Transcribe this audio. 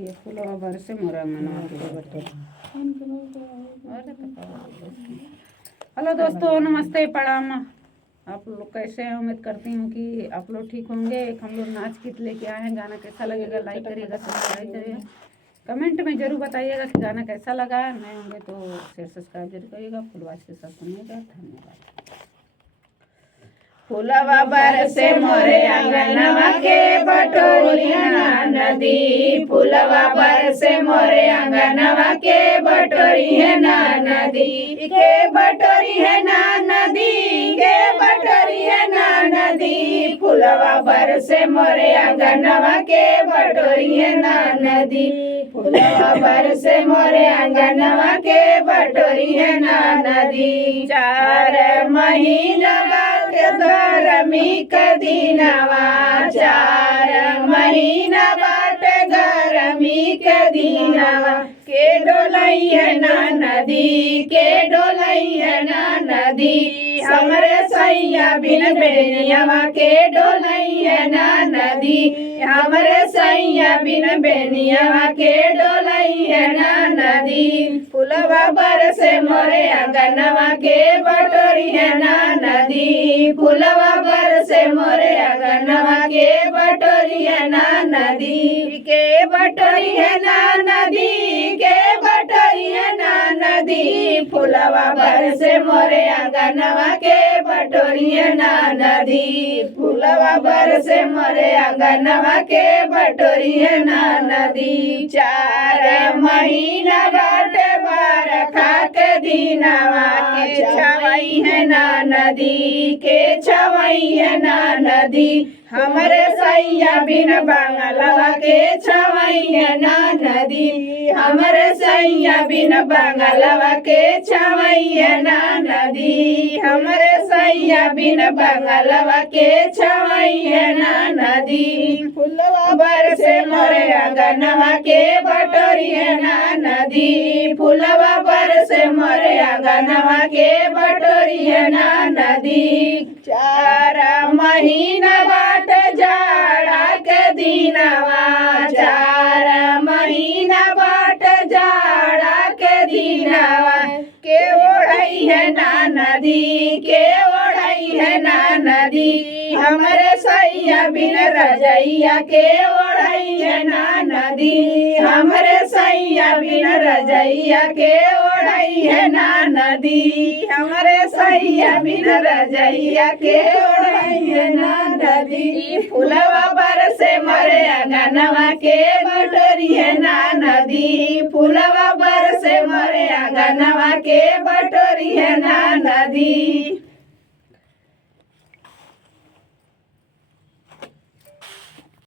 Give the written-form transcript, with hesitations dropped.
ये फूलवा भर से मोरा मना हेलो दोस्तों, नमस्ते, प्रणाम। आप लोग कैसे हैं? उम्मीद करती हूँ कि आप लोग ठीक होंगे। हम लोग नाच गीत लेके आए हैं। गाना कैसा लगेगा लाइक करिएगा, सब्सक्राइब करिएगा, कमेंट में जरूर बताइएगा कि गाना कैसा लगा। नए होंगे तो शेयर सब्सक्राइब जरूर करिएगा। फुलवाज के साथ सुनिएगा। धन्यवाद। फुलवा बरसे मोरे आंगनवा के बटोरिया नदी, फुलवा बरसे मोरे आंगनवा के बटोरी है ना नदी, के बटोरी है ना नदी, के बटोरी है ना नदी, फुलवा बरसे मोरे आंगनवा के बटोरी है ना नदी, फुलवा बरसे मोरे आंगनवा के बटोरी है ना नदी। 4 महीना गरमी के दिनवा, 4 महीना बाट गरमी के दिनवा, के डोलई है ना नदी, के डोलई है ना नदी, हमरे सैया बिन बेनियावा के डोलई है ना नदी, हमरे सैया बिन बेनियावा के डोलई है ना नदी, फुलवा बरसे मोरे आंगनवा के बटोरी है ना नदी, फुलवा बरसे मोरे आंगनवा के बटोरी है ना नदी, के बटोरी है ना नदी, के बटोरी है ना नदी, फुलवा बरसे मोरे आंगनवा के बटोरी है ना नदी, फुलवा बरसे मोरे आंगनवा के बटोरी है ना नदी। 4 महीना बाटे बरखा के दिनवा, के छवई है ना नदी, के छवई है ना नदी, हमरे सैया बिन बंगलवा के छवई है ना नदी, हमरे सैया बिन बंगलवा के छवई है ना नदी, हमरे सैया बिन बंगलवा के छवई है ना नदी, फुलवा बरसे मोरे आंगनवा के बटोरी है ना नदी, फुलवा बरसे मोरे आंगनवा के बटोरी है ना नदी। 4 महीना बाट जाड़ा के दिनवा, 4 महीना बाट जाड़ा के दिनवा, के ओढ़ई है ना नदी, के ओढ़ई है ना नदी, हमरे सैया बिन रजैया के ओढ़ई है ना नदी, हमरे सैया बिन रजैया के ओढ़ई है ना नदी, हमरे सैया बिन रजैया के ओढ़ई है ना नदी, फुलवा बरसे मोरे आंगनवा के बटोरी है ना नदी, फुलवा बरसे मोरे आंगनवा के बटोरी है ना नदी।